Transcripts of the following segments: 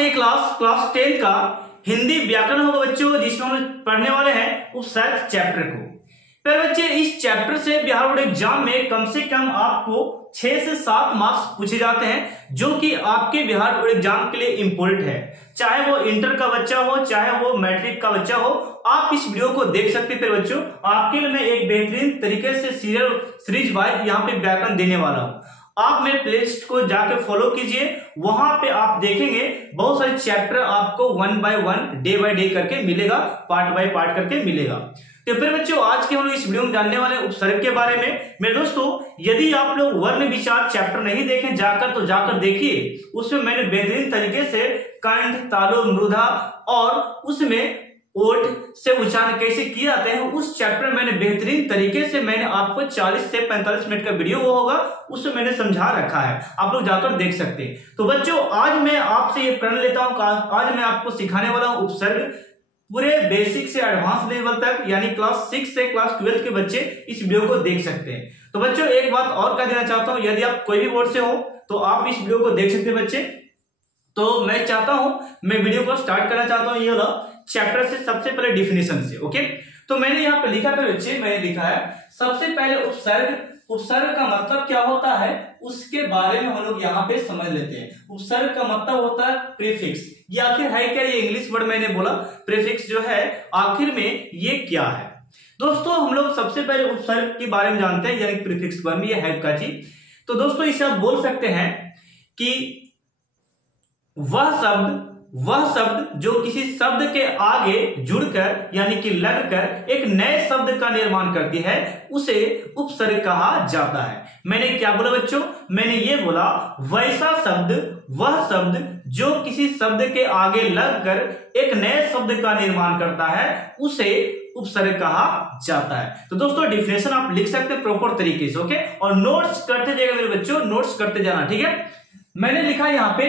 के क्लास 10 का हिंदी व्याकरण होगा बच्चों, जिसमें हम पढ़ने वाले हैं उपसर्ग चैप्टर को। पर बच्चे इस चैप्टर से बिहार बोर्ड एग्जाम में कम से कम आपको 6 से 7 मार्क्स पूछे जाते हैं, जो कि आपके बिहार बोर्ड एग्जाम के लिए इंपॉर्टेंट है। चाहे वो इंटर का बच्चा हो, चाहे वो मैट्रिक का बच्चा हो, आप इस वीडियो को देख सकते हैं। फिर बच्चों आपके लिए मैं एक बेहतरीन तरीके से सीरीज वाइज यहाँ पे व्याकरण देने वाला हूँ। आप मेरे प्लेलिस्ट को जाकर फॉलो कीजिए, वहां पे आप देखेंगे बहुत सारे चैप्टर आपको 1 बाय 1 डे बाय डे करके मिलेगा, पार्ट बाय पार्ट करके मिलेगा। तो फिर बच्चों आज के हम लोग इस वीडियो में जानने वाले उपसर्ग के बारे में। मेरे दोस्तों यदि आप लोग वर्ण विचार चैप्टर नहीं देखें जाकर देखिए, उसमें मैंने बेहतरीन तरीके से कंठ, तालु, मृदा और उसमें ओठ से उच्चारण कैसे किए जाते हैं उस चैप्टर में मैंने बेहतरीन तरीके से मैंने आपको 40 से 45 मिनट का वीडियो वो होगा, उसमें मैंने समझा रखा है, आप लोग जाकर देख सकते हैं। तो बच्चों आज मैं आपसे ये प्रण लेता हूं, आज मैं आपको सिखाने वाला हूं उपसर्ग पूरे बेसिक से एडवांस लेवल तक, यानी क्लास 6 से क्लास 12 के बच्चे इस वीडियो को देख सकते हैं। तो बच्चों एक बात और कह देना चाहता हूं, यदि आप कोई भी बोर्ड से हो तो आप इस वीडियो को देख सकते हैं बच्चे। तो मैं चाहता हूं, मैं वीडियो को स्टार्ट करना चाहता हूं ये वाला चैप्टर से, सबसे पहले डिफिनेशन से। ओके, तो मैंने यहाँ पे लिखा है बच्चे, मैंने लिखा है सबसे पहले उपसर्ग का मतलब क्या होता है उसके बारे में हम लोग यहाँ पे समझ लेते हैं। उपसर्ग का मतलब होता है प्रीफिक्स। ये आखिर है क्या, ये इंग्लिश वर्ड मैंने बोला, प्रीफिक्स जो है आखिर में ये क्या है। दोस्तों हम लोग सबसे पहले उपसर्ग के बारे में जानते हैं, यानी प्रीफिक्स वर्ड में ये है क्या चीज। तो दोस्तों इसे आप बोल सकते हैं कि वह शब्द जो किसी शब्द के आगे जुड़कर यानी कि लगकर एक नए शब्द का निर्माण करती है उसे उपसर्ग कहा जाता है। मैंने क्या बोला बच्चों, मैंने ये बोला वैसा शब्द, वह शब्द जो किसी शब्द के आगे लगकर एक नए शब्द का निर्माण करता है उसे उपसर्ग कहा जाता है। तो दोस्तों डिफिनेशन आप लिख सकते हैं प्रॉपर तरीके से। ओके, और नोट्स करते जाइएगा मेरे बच्चों, नोट्स करते जाना, ठीक है। मैंने लिखा यहाँ पे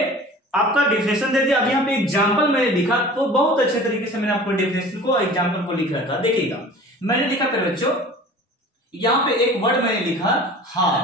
आपका डिफिनेशन दे दिया। अब यहाँ पे एग्जाम्पल मैंने लिखा, तो बहुत अच्छे तरीके से मैंने आपको डिफिनेशन को, एग्जाम्पल को लिख रखा। देखिएगा मैंने लिखा फिर बच्चों, यहाँ पे एक वर्ड मैंने लिखा हार।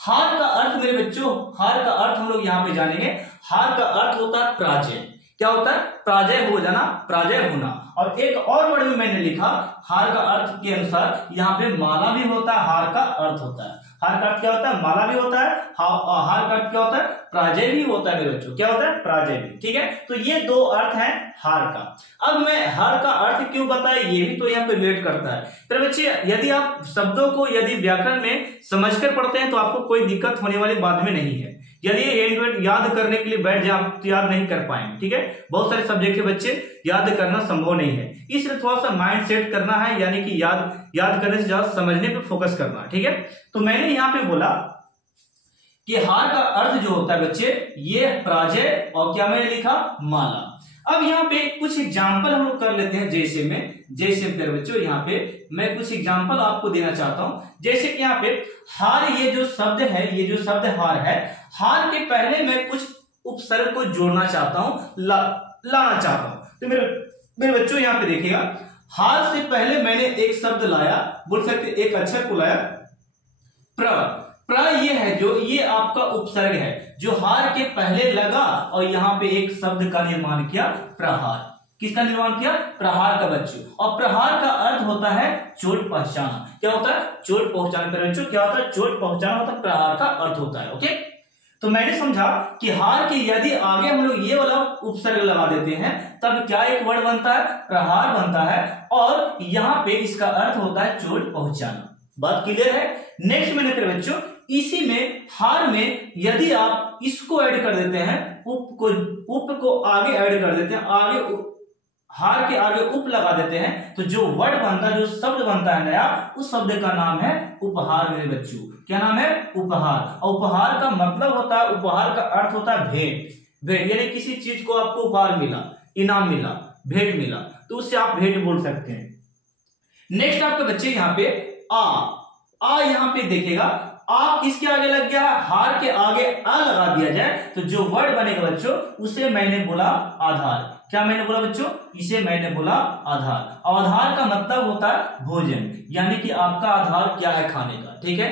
हार का अर्थ मेरे बच्चों, हार का अर्थ हम लोग यहाँ पे जानेंगे। हार का अर्थ होता है पराजय। क्या होता है? पराजय हो जाना, पराजय होना। और एक और वर्ड में मैंने लिखा हार का अर्थ के अनुसार यहाँ पे माला भी होता है, हार का अर्थ होता है। हार का अर्थ क्या होता है? माला भी होता है। हार का अर्थ क्या होता है? पराजय भी होता है मेरे बच्चों। क्या होता है? पराजय भी, ठीक है। तो ये दो अर्थ हैं हार का। अब मैं हार का अर्थ क्यों बताया, ये भी तो यहाँ पे वेट करता है। तो बच्चे यदि आप शब्दों को यदि व्याकरण में समझकर पढ़ते हैं तो आपको कोई दिक्कत होने वाली बात में नहीं है। यदि एंड याद करने के लिए बैठ जाए आप तो याद नहीं कर पाएंगे, ठीक है। बहुत सारे सब्जेक्ट के बच्चे याद करना संभव नहीं है, इसलिए थोड़ा सा माइंड सेट करना है, यानी कि याद करने से ज्यादा समझने पे फोकस करना, ठीक है। तो मैंने यहाँ पे बोला कि हार का अर्थ जो होता है बच्चे ये पराजय, और क्या मैंने लिखा? माला। अब यहाँ पे कुछ एग्जाम्पल हम लोग कर लेते हैं। जैसे मेरे बच्चों यहाँ पे मैं कुछ एग्जाम्पल आपको देना चाहता हूं। जैसे कि यहाँ पे हार, ये जो शब्द है, ये जो शब्द हार है, हार के पहले मैं कुछ उपसर्ग को जोड़ना चाहता हूं, लाना चाहता हूं। तो मेरे बच्चों यहाँ पे देखिएगा, हार से पहले मैंने एक शब्द लाया, बोल सकते एक अक्षर को लाया, प्र ये है जो ये आपका उपसर्ग है जो हार के पहले लगा और यहाँ पे एक शब्द का निर्माण किया, प्रहार। किसका निर्माण किया? प्रहार का बच्चों। और प्रहार का अर्थ होता है चोट पहुंचाना। क्या होता है? चोट पहुंचाना। बच्चों क्या होता है? चोट पहुंचाना होता है, प्रहार का अर्थ होता है। ओके, तो मैंने समझा कि हार के यदि आगे हम लोग ये वाला उपसर्ग लगा देते हैं तब क्या एक वर्ड बनता है? प्रहार बनता है, और यहाँ पे इसका अर्थ होता है चोट पहुंचाना। बात क्लियर है? नेक्स्ट मैंने फिर बच्चों इसी में हार में यदि आप इसको ऐड कर देते हैं, उप को आगे ऐड कर देते हैं, आगे हार के आगे उप लगा देते हैं, तो जो वर्ड बनता है, जो शब्द बनता है नया, उस शब्द का नाम है उपहार मेरे बच्चों। क्या नाम है? उपहार। और उपहार का मतलब होता है, उपहार का अर्थ होता है भेंट। यानी किसी चीज को आपको उपहार मिला, इनाम मिला, भेंट मिला, तो उससे आप भेंट बोल सकते हैं। नेक्स्ट आपके बच्चे यहाँ पे आ यहाँ पे देखेगा, आ किसके आगे लग गया? हार के आगे आ लगा दिया जाए तो जो वर्ड बनेगा बच्चों उसे मैंने बोला आधार। क्या मैंने बोला बच्चों? इसे मैंने बोला आधार। आधार का मतलब होता है भोजन, यानी कि आपका आधार क्या है खाने का, ठीक है।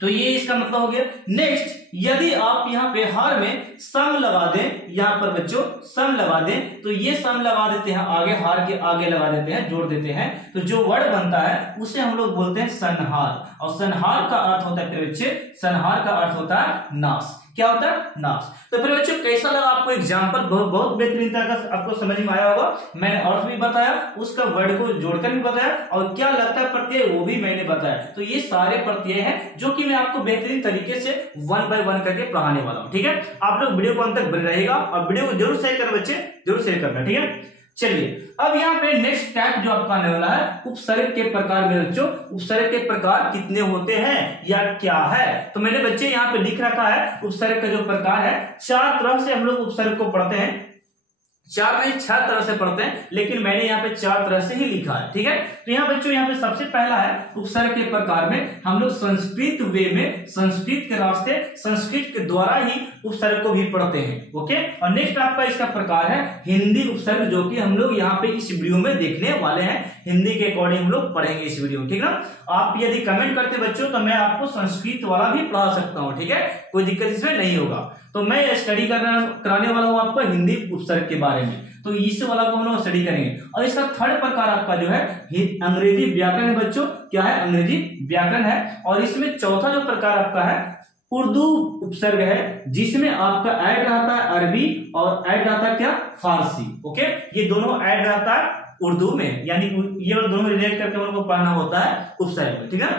तो ये इसका मतलब हो गया। नेक्स्ट, यदि आप यहाँ पे हर में सम लगा दें, यहाँ पर बच्चों सम लगा दें, तो ये सम लगा देते हैं आगे, हार के आगे लगा देते हैं, जोड़ देते हैं, तो जो वर्ड बनता है उसे हम लोग बोलते हैं संहार। और संहार का अर्थ होता है बच्चे, संहार का अर्थ होता है नाश। क्या होता है? नाश। तो फिर बच्चों कैसा लगा आपको एग्जाम्पल? बहुत बेहतरीन तरह का आपको समझ में आया होगा। मैंने अर्थ भी बताया, उसका वर्ड को जोड़कर भी बताया, और क्या लगता है प्रत्यय वो भी मैंने बताया। तो ये सारे प्रत्यय हैं जो कि मैं आपको बेहतरीन तरीके से 1 बाय 1 करके पढ़ाने वाला हूं। ठीक है, आप लोग वीडियो को अंत तक बने रहेगा और वीडियो को जरूर शेयर करना बच्चे, जरूर शेयर करना। ठीक है, चलिए अब यहाँ पे नेक्स्ट टाइप जो आपका आने वाला है उपसर्ग के प्रकार में बच्चों। उपसर्ग के प्रकार कितने होते हैं या क्या है? तो मैंने बच्चे यहाँ पे लिख रखा है उपसर्ग का जो प्रकार है। 4 तरह से हम लोग उपसर्ग को पढ़ते हैं, 4 नहीं 6 तरह से पढ़ते हैं, लेकिन मैंने यहाँ पे 4 तरह से ही लिखा है। ठीक है, तो यहाँ बच्चों यहाँ पे सबसे पहला है उपसर्ग के प्रकार में हम लोग संस्कृत वे में, संस्कृत के रास्ते, संस्कृत के द्वारा ही उपसर्ग को भी पढ़ते हैं। ओके, और नेक्स्ट आपका इसका प्रकार है हिंदी उपसर्ग, जो कि हम लोग यहाँ पे इस वीडियो में देखने वाले हैं। हिंदी के अकॉर्डिंग हम लोग पढ़ेंगे इस वीडियो में। ठीक है, आप यदि कमेंट करते बच्चों तो मैं आपको संस्कृत वाला भी पढ़ा सकता हूँ। ठीक है, कोई दिक्कत इसमें नहीं होगा। तो मैं स्टडी कराने वाला हूँ आपको हिंदी उपसर्ग के बारे में, तो इस वाला को हम लोग स्टडी करेंगे। और इसका थर्ड प्रकार आपका जो है अंग्रेजी व्याकरण है बच्चों। क्या है? अंग्रेजी व्याकरण है। और इसमें चौथा जो प्रकार आपका है उर्दू उपसर्ग है, जिसमें आपका ऐड रहता है अरबी और ऐड रहता है क्या? फारसी। ओके, ये दोनों ऐड रहता है उर्दू में, यानी ये दोनों रिलेट करके उनको पढ़ना होता है उपसर्ग में। ठीक है,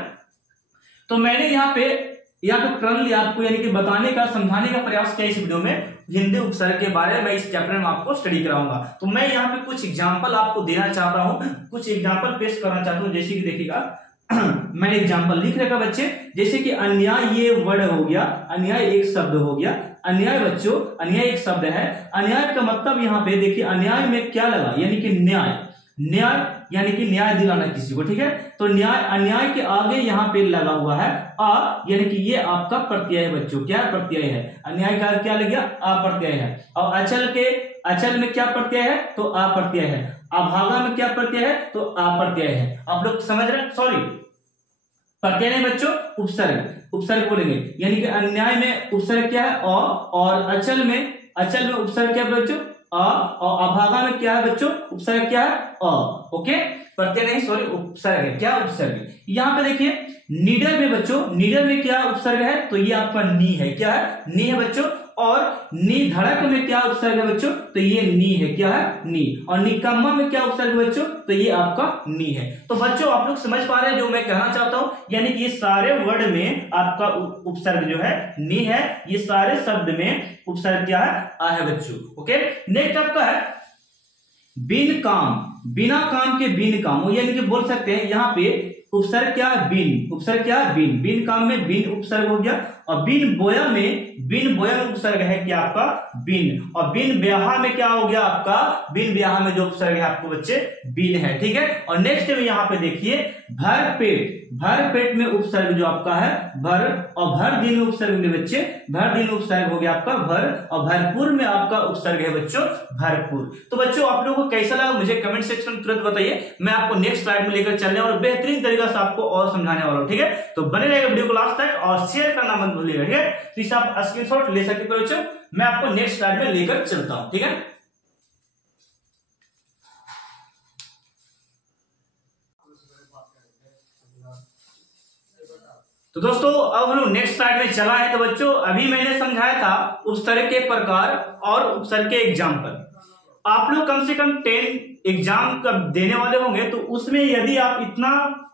तो मैंने यहाँ पे क्रम लिया आपको, यानी कि बताने का, समझाने का प्रयास किया इस वीडियो में हिंदी उपसर्ग के बारे में। मैं इस चैप्टर में आपको स्टडी कराऊंगा। तो मैं यहाँ पे कुछ एग्जांपल आपको देना चाहता हूँ, कुछ एग्जांपल पेश करना चाहता हूँ। जैसे कि देखिएगा मैंने एग्जांपल लिख रखा बच्चे, जैसे कि अन्याय ये वर्ड हो गया, अन्याय एक शब्द हो गया। अन्याय बच्चों, अन्याय एक शब्द है। अन्याय का मतलब यहाँ पे देखिए, अन्याय में क्या लगा, यानी कि न्याय, न्याय यानी कि न्याय दिलाना किसी को। ठीक है, तो न्याय, अन्याय के आगे यहाँ पे लगा हुआ है आ, यानी कि ये आपका प्रत्यय है बच्चों। क्या प्रत्यय है? अन्याय का क्या लग गया? आ प्रत्यय है। और अचल में क्या प्रत्यय है? तो आ प्रत्यय है। अभागा में क्या प्रत्यय है? तो आ प्रत्यय है। आप लोग समझ रहे हैं? सॉरी, प्रत्यय नहीं बच्चों, उपसर्ग, उपसर्ग बोलेंगे। यानी कि अन्याय में उपसर्ग क्या है? और अचल में उपसर्ग क्या है बच्चों? अ। और अभागा में क्या है बच्चों? उपसर्ग क्या है? अ। ओके, प्रत्यय नहीं, सॉरी, उपसर्ग है। क्या? उपसर्ग। यहाँ पे देखिए नीडर में बच्चों, नीडर में क्या उपसर्ग है? तो ये आपका नी है। क्या है? नी है बच्चों। और नी धड़क में क्या उपसर्ग है बच्चों? तो ये नी है। क्या है? नी। और निकम्मा में क्या उपसर्ग है बच्चों? तो ये आपका नी है। तो बच्चों आप लोग समझ पा रहे हैं जो मैं कहना चाहता हूं, यानी कि ये सारे वर्ड में आपका उपसर्ग जो है नी है। ये सारे शब्द में उपसर्ग क्या है? आ है बच्चों। ओके, नेक्स्ट आपका है बिन काम, बिना काम के बिन काम, यानी कि बोल सकते हैं यहाँ पे उपसर्ग क्या है? बिन। उपसर्ग क्या है? बिन। बिन काम में बिन उपसर्ग हो गया। और बिन बोया में उपसर्ग है क्या आपका? बिन। और बिन ब्याहा में क्या हो गया आपका? बिन ब्याहा में जो उपसर्ग है आपको बच्चे बिन है। ठीक है, और नेक्स्ट में यहाँ पे देखिए भर पेट, भर पेट में उपसर्ग जो आपका है भर। और भर दिन में उपसर्ग में बच्चे, भर दिन उपसर्ग हो गया आपका भर। और भरपूर में आपका उपसर्ग है बच्चों भरपूर। तो बच्चों आप लोगों को कैसा लगा मुझे कमेंट सेक्शन में तुरंत बताइए। मैं आपको नेक्स्ट स्लाइड में लेकर चलने और बेहतरीन तरीके से आपको और समझाने वाला हूं। ठीक है, तो बने रहेगा वीडियो को लास्ट तक और शेयर करना मत भूलिएगा। ठीक है, तो इसे आप स्क्रीनशॉट ले सकते हो बच्चों। मैं आपको नेक्स्ट स्लाइड में लेकर चलता हूं। ठीक है, तो दोस्तों अब हम लोग नेक्स्ट स्लाइड में चला है। तो बच्चों अभी मैंने समझाया था उपसर्ग के प्रकार और उपसर्ग के एग्जाम्पल। आप लोग कम से कम 10 एग्जाम का देने वाले होंगे, तो उसमें यदि आप इतना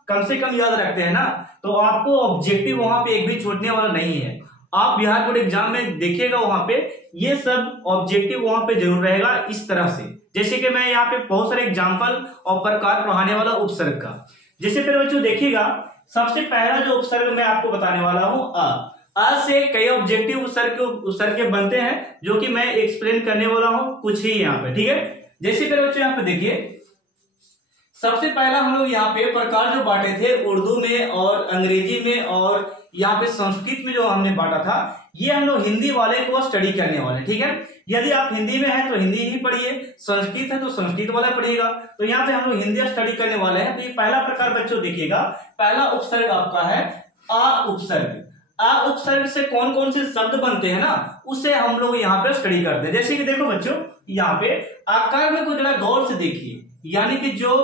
कम से कम याद रखते हैं ना, तो आपको ऑब्जेक्टिव वहां पे एक भी छूटने वाला नहीं है। आप बिहार बोर्ड एग्जाम में देखिएगा, वहां पे ये सब ऑब्जेक्टिव वहां पे जरूर रहेगा इस तरह से। जैसे कि मैं यहाँ पे बहुत सारे एग्जाम्पल और प्रकार पढ़ाने वाला उपसर्ग का। जैसे फिर बच्चों देखिएगा, सबसे पहला जो उपसर्ग मैं आपको बताने वाला हूं अ से कई ऑब्जेक्टिव उपसर्ग के बनते हैं, जो कि मैं एक्सप्लेन करने वाला हूं कुछ ही यहाँ पे। ठीक है, जैसे फिर बच्चों यहाँ पे देखिए, सबसे पहला हम लोग यहाँ पे प्रकार जो बांटे थे उर्दू में और अंग्रेजी में और यहाँ पे संस्कृत में जो हमने बांटा था, ये हम लोग हिंदी वाले को स्टडी करने वाले। ठीक है, यदि आप हिंदी में हैं तो हिंदी ही पढ़िए, संस्कृत है तो संस्कृत वाला पढ़िएगा। तो यहाँ पे हम लोग हिंदी स्टडी करने वाले हैं। तो ये पहला प्रकार बच्चों देखिएगा, पहला उपसर्ग आपका है आ उपसर्ग। आ उपसर्ग से कौन कौन से शब्द बनते हैं ना, उसे हम लोग यहाँ पे स्टडी करते हैं। जैसे कि देखो बच्चों, यहाँ पे अकर्म को जरा गौर से देखिए, यानी कि जो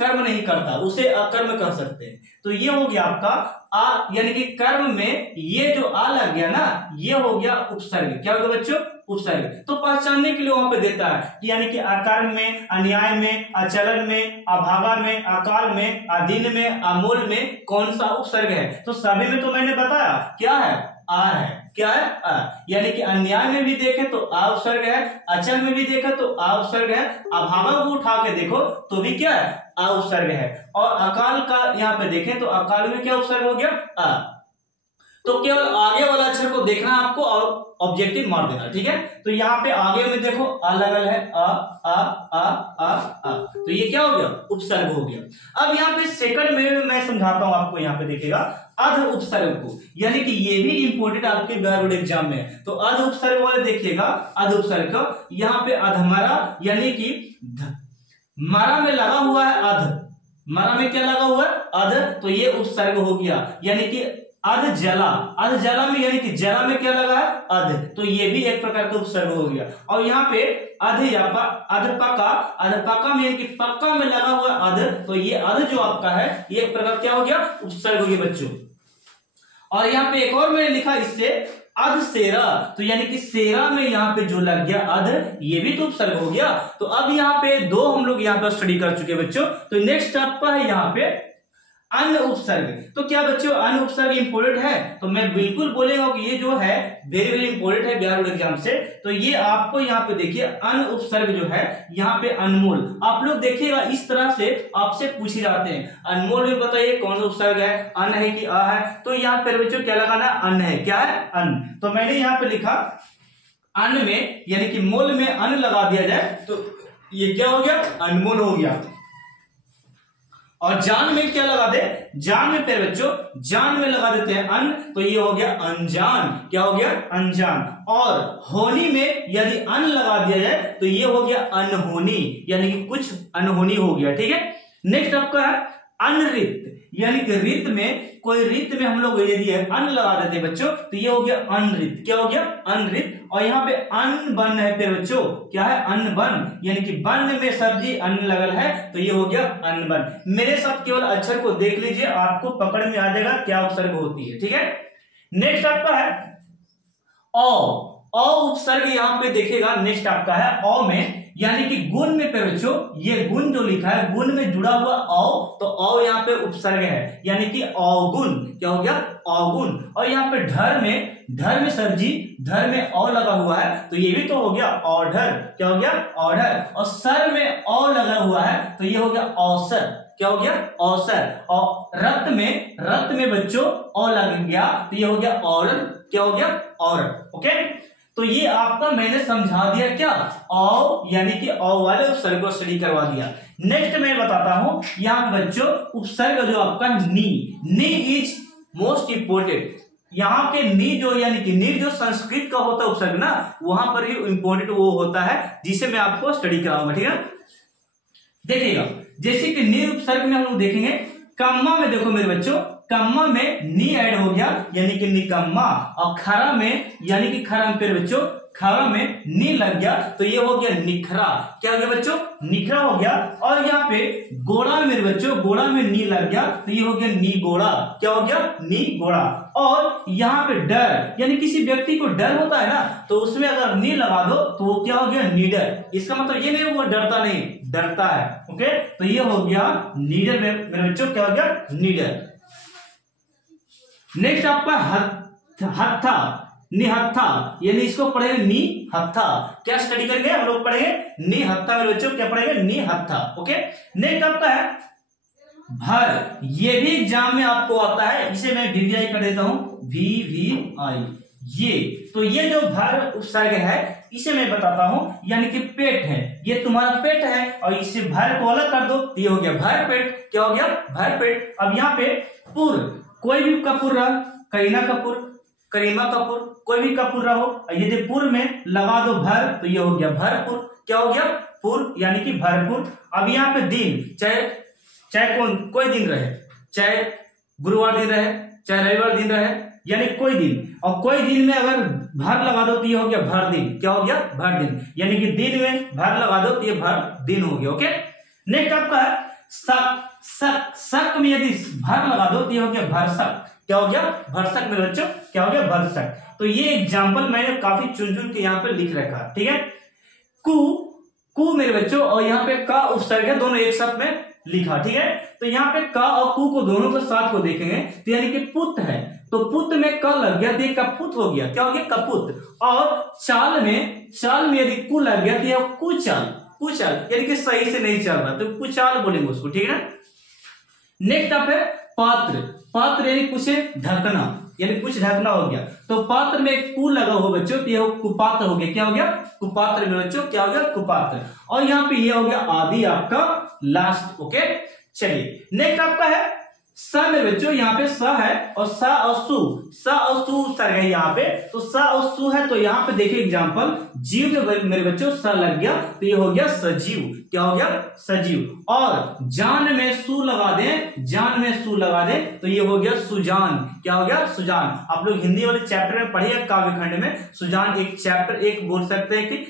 कर्म नहीं करता उसे अकर्म कर सकते हैं। तो ये हो गया आपका आ, यानी कि कर्म में ये जो आ लग गया ना, ये हो गया उपसर्ग। क्या हो गया बच्चों? उपसर्ग। तो पहचानने के लिए वहां पे देता है कि यानी कि अकर्म में, अन्याय में, अचलन में, अभागा में, अकाल में, अधीन में, अमूल में कौन सा उपसर्ग है। तो सभी में तो मैंने बताया क्या है, आ है। क्या है? आ। यानी कि अन्याय में भी देखे तो आ उपसर्ग है, अचल में भी देखा तो आ उपसर्ग है, अभागा को उठा के देखो तो भी क्या है, आ उपसर्ग है। और अकाल का यहाँ पे देखें तो अकाल में क्या उपसर्ग हो गया, आ। तो केवल आगे वाला अक्षर को देखना आपको और ऑब्जेक्टिव मार देना, ठीक है। तो यहाँ पे आगे में देखो आ लगल है, आ आ आ आ आ, तो ये क्या हो गया, उपसर्ग हो गया। अब यहाँ पे सेकंड में मैं समझाता हूं आपको, यहाँ पे देखिएगा अध उपसर्ग को, यानी कि ये भी इंपोर्टेंट आपके बोर्ड एग्जाम में। तो अध उपसर्ग वाले देखिएगा, अध उपसर्ग का यहाँ पे अधमरा, यानी कि मरा में लगा हुआ है अध, मरा में क्या लगा हुआ है, अध, तो ये उपसर्ग हो गया। यानी कि अध जला, अध जला में यानी कि जला में क्या लगा है, अध, तो ये भी एक प्रकार का उपसर्ग हो गया। और यहाँ पे अध या अधपका, अधपका में यानी कि पक्का में लगा हुआ अध, तो ये अध जो आपका है ये एक प्रकार क्या हो गया, उपसर्ग हो गया बच्चों। और यहाँ पे एक और मैंने लिखा इससे अध सेरा, तो यानी कि सेरा में यहाँ पे जो लग गया अध, ये भी तो उपसर्ग हो गया। तो अब यहाँ पे दो हम लोग यहाँ पे स्टडी कर चुके बच्चों। तो नेक्स्ट आपका है यहाँ पे अन्य उपसर्ग। तो क्या बच्चों अन्य उपसर्ग इंपोर्टेंट है? तो मैं बिल्कुल बोलेगा कि ये जो है वेरी वेरी इंपोर्टेंट है बिहार बोर्ड एग्जाम से। तो ये आपको यहाँ पे देखिए अन्य उपसर्ग जो है यहाँ पे अनमोल, आप लोग देखिएगा इस तरह से आपसे पूछे जाते हैं, अनमोल में बताइए कौन सा उपसर्ग है, अन है कि आ है। तो यहाँ पे बच्चों क्या लगाना, अन है। क्या है, अन। तो मैंने यहाँ पे लिखा अन में यानी कि मोल में अन लगा दिया जाए तो ये क्या हो गया, अनमोल हो गया। और जान में क्या लगा दे, जान में प्यारे बच्चों, जान में लगा देते हैं अन, तो ये हो गया अनजान। क्या हो गया, अनजान। और होनी में यदि अन लगा दिया जाए तो ये हो गया अनहोनी, यानी कि कुछ अनहोनी हो गया, ठीक है। नेक्स्ट आपका है अनरित, यानी कि रित में कोई रित में हम लोग यदि अन लगा देते हैं बच्चों तो ये हो गया अनरित। क्या हो गया, अनरित। और यहाँ पे अन बन है फिर बच्चों, क्या है, अन बन, यानी कि बन में सब्जी अन्न लगल है तो ये हो गया अन बन। मेरे साथ केवल अक्षर को देख लीजिए, आपको पकड़ में आ जाएगा क्या उपसर्ग होती है, ठीक है। नेक्स्ट आपका है औ उपसर्ग, यहाँ पे देखिएगा नेक्स्ट आपका है औ में, यानी कि गुण में पे बच्चों, ये गुण जो लिखा है गुण में जुड़ा हुआ औ, तो औ यहाँ पे उपसर्ग है, यानी कि अवगुण। क्या हो गया, अवगुण। और यहाँ पे धर में सर जी, धर में औ लगा हुआ है तो ये भी तो हो गया ऑर्डर। क्या हो गया, ऑर्डर। और सर में औ लगा हुआ है तो ये हो गया औसर। क्या हो गया, औसर। और रत में बच्चों औ लग गया तो ये हो गया औरल। क्या हो गया, औरल। ओके, तो ये आपका मैंने समझा दिया क्या, औ यानी कि औ वाले उपसर्ग को स्टडी करवा दिया। नेक्स्ट मैं बताता हूं यहाँ बच्चों उपसर्ग जो आपका नी इज मोस्ट इंपोर्टेंट। यहाँ के नी जो यानी कि नी जो संस्कृत का होता है उपसर्ग ना, वहां पर ही इंपोर्टेंट वो होता है जिसे मैं आपको स्टडी कराऊंगा, ठीक है। देखिएगा जैसे कि नी उपसर्ग में हम लोग देखेंगे कम्मा में, देखो मेरे बच्चों कम्मा में नी ऐड हो गया यानी कि निकम्मा। और खरा में यानी कि खरा में फिर बच्चों खरा में नी लग गया तो ये हो गया निखरा। क्या हो गया बच्चों, निखरा हो गया। और यहाँ पे गोड़ा में मेरे बच्चों, गोड़ा में नी लग गया तो ये हो गया नी गोड़ा। क्या हो गया, नी गोड़ा। और यहाँ पे डर, यानी किसी व्यक्ति को डर होता है ना, तो उसमें अगर नी लगा दो तो वो क्या हो गया, निडर। इसका मतलब ये नहीं वो डरता नहीं, डरता है। ओके, तो ये हो गया निडर मेरे बच्चों। क्या हो गया, निडर। नेक्स्ट आपका हत्था, निहत्था, यानी इसको पढ़ेंगे नी हत्था। क्या स्टडी करेंगे हम लोग, पढ़ेंगे नी हत्था मेरे बच्चों। क्या पढ़ेंगे, नी हत्था। ओके, नेक्स्ट आपका है भर। ये भी एग्जाम में आपको आता है, इसे मैं वीवीआई कर देता हूं, वीवीआई। ये तो ये जो भर उपसर्ग है इसे मैं बताता हूं, यानी कि पेट है, ये तुम्हारा पेट है और इसे भर को अलग कर दो तो ये हो गया भर पेट। क्या हो गया, भर पेट। अब यहाँ पे पुर, कोई भी कपूर रहा, करीना कपूर, करीमा कपूर, कोई भी कपूर रहो, यदि पुर में लगा दो भर तो ये हो गया भरपुर। क्या हो गया, पुर, यानी कि भरपुर। अब यहाँ पे दिन, चाहे कोई दिन रहे, चाहे गुरुवार दिन रहे, चाहे रविवार दिन रहे, यानी कोई दिन, और कोई दिन में अगर भर लगा दो तो ये हो गया भर दिन। क्या हो गया? भर दिन। यानी कि दिन में भर लगा दो तो ये भर दिन हो गया। ओके, नेक्स्ट आपका है शक। शक, शक में यदि भर लगा दो तो ये हो गया भरसक। क्या हो गया? भरसक मेरे बच्चों। क्या हो गया? भरसक। तो ये एग्जाम्पल मैंने काफी चुन चुन के यहाँ पे लिख रखा है, ठीक है। कु, कु मेरे बच्चों, और यहाँ पे का उपसर्ग है, दोनों एक साथ में लिखा, ठीक है। तो यहाँ पे का और कु को दोनों को साथ को देखेंगे तो यानी कि पुत है, तो पुत में क लग गया तो ये कपुत हो गया। क्या हो गया? कपुत। और चाल में यदि कु लग गया तो यह कुचाल। कुचाल यानी कि सही से नहीं चल रहा तो कुचाल बोलेंगे उसको, ठीक है ना। नेक्स्ट आप है पात्र। पात्र यानी कुछ ढकना, यानी कुछ ढकना हो गया। तो पात्र में एक कु लगा हो बच्चों तो यह कुपात्र हो गया। क्या हो गया? कुपात्र में बच्चों। क्या हो गया? कुपात्र। और यहाँ पे ये हो गया आदि आपका लास्ट। ओके, चलिए नेक्स्ट आपका है स में बच्चों। यहाँ पे स है और स और सु, स और सु उपसर्ग है यहाँ पे। तो स और सु है तो यहाँ पे देखिए एग्जांपल, जीव में मेरे बच्चों स लग गया तो ये हो गया सजीव। क्या हो गया? सजीव। और जान में सु लगा दें, जान में सु लगा दें तो ये हो गया सुजान। क्या हो गया? सुजान। आप लोग हिंदी वाले चैप्टर में पढ़िए काव्यखंड में, सुजान एक चैप्टर एक बोल सकते हैं कि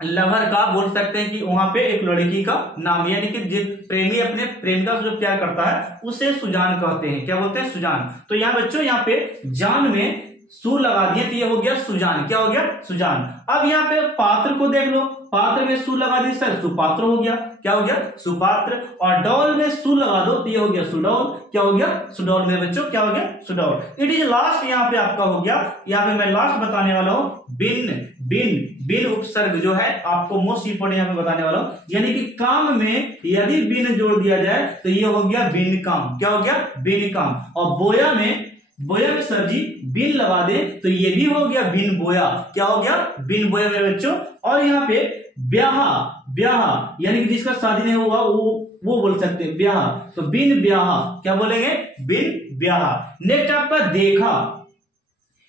लवर का, बोल सकते हैं कि वहां पे एक लड़की का नाम, यानी कि प्रेमी अपने प्रेमिका से जो प्यार करता है उसे सुजान कहते हैं। क्या बोलते हैं? सुजान। तो यहाँ बच्चों यहाँ पे जान में सु लगा दिए तो ये हो गया सुजान। क्या हो गया? सुजान। अब यहाँ पे पात्र को देख लो, पात्र में सु लगा दी सर सुपात्र हो गया। क्या हो गया? सुपात्र। और डॉल में सु लगा दो तो ये हो गया सुडौल। क्या हो गया? सुडौल में बच्चों। क्या हो गया? सुडौल। इट इज लास्ट यहाँ पे आपका हो गया। यहाँ पे मैं लास्ट बताने वाला हूं बिन। बिन, बिन उपसर्ग जो है आपको मोस्ट इंपोर्टेंट यहाँ पे बताने वाला हूं, यानी कि काम में यदि बिन जोड़ दिया जाए तो ये हो गया बिन काम। क्या हो गया? बिन काम। और बोया में सर जी बिन लगा दे तो ये भी हो गया बिन बोया। क्या हो गया? बिन बोया मेरे बच्चों। और यहाँ पे ब्याह, ब्याह यानी कि जिसका शादी नहीं हुआ वो बोल सकते हैं ब्याह, तो बिन ब्याह। क्या बोलेंगे? बिन ब्याह। नेक्स्ट आपका देखा।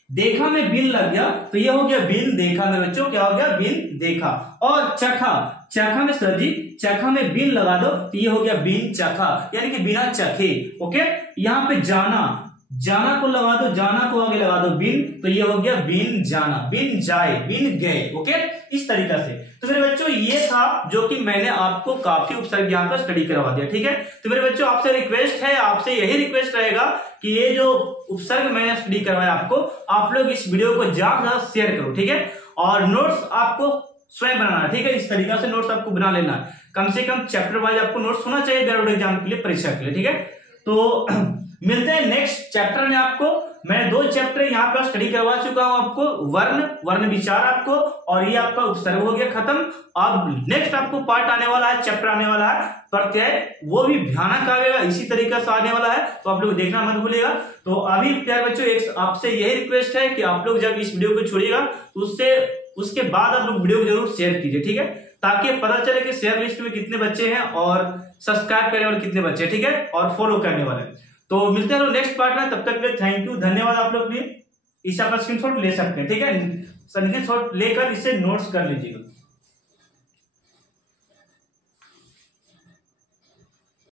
देखा में बिन लग गया तो ये हो गया बिन देखा मेरे बच्चों। क्या हो गया? बिन देखा। और चखा, चखा में सर जी चखा में बिन लगा दो तो ये हो गया बिन चखा, यानी कि बिना चखे। ओके, यहाँ पे जाना, जाना को लगा दो, जाना को आगे लगा दो बिन तो ये हो गया बिन जाना, बिन जाए, बिन गए। ओके, इस तरीका से। तो मेरे बच्चों ये था जो कि मैंने आपको काफी उपसर्ग यहाँ पर स्टडी करवा दिया, ठीक है। तो मेरे बच्चों आपसे रिक्वेस्ट है, आपसे यही रिक्वेस्ट रहेगा कि ये जो उपसर्ग मैंने स्टडी करवाया आपको, आप लोग इस वीडियो को ज्यादा से ज्यादा शेयर करो, ठीक है। और नोट्स आपको स्वयं बनाना है, ठीक है। इस तरीका से नोट्स आपको बना लेना है, कम से कम चैप्टर वाइज आपको नोट्स होना चाहिए बोर्ड एग्जाम के लिए, परीक्षा के लिए, ठीक है। तो मिलते हैं नेक्स्ट चैप्टर में। आपको मैं 2 चैप्टर यहाँ पर स्टडी करवा चुका हूं आपको, वर्ण, वर्ण विचार आपको, और ये आपका उपसर्ग हो गया खत्म। अब नेक्स्ट आपको पार्ट आने वाला है, चैप्टर आने वाला है प्रत्यय, वो भी भयानक आएगा, इसी तरीके से आने वाला है, तो आप लोग देखना मत भूलिएगा। तो अभी प्यारे बच्चों एक आपसे यही रिक्वेस्ट है कि आप लोग जब इस वीडियो को छोड़िएगा तो उसके बाद आप लोग वीडियो को जरूर शेयर कीजिए, ठीक है, ताकि पता चले कि शेयर लिस्ट में कितने बच्चे हैं और सब्सक्राइब करने वाले कितने बच्चे, ठीक है, और फॉलो करने वाले। तो मिलते हैं नेक्स्ट पार्ट में, तब तक के लिए थैंक यू, धन्यवाद। आप लोग भी इस स्क्रीनशॉट ले सकते हैं, ठीक है, स्क्रीनशॉट लेकर इसे नोट्स कर लीजिएगा।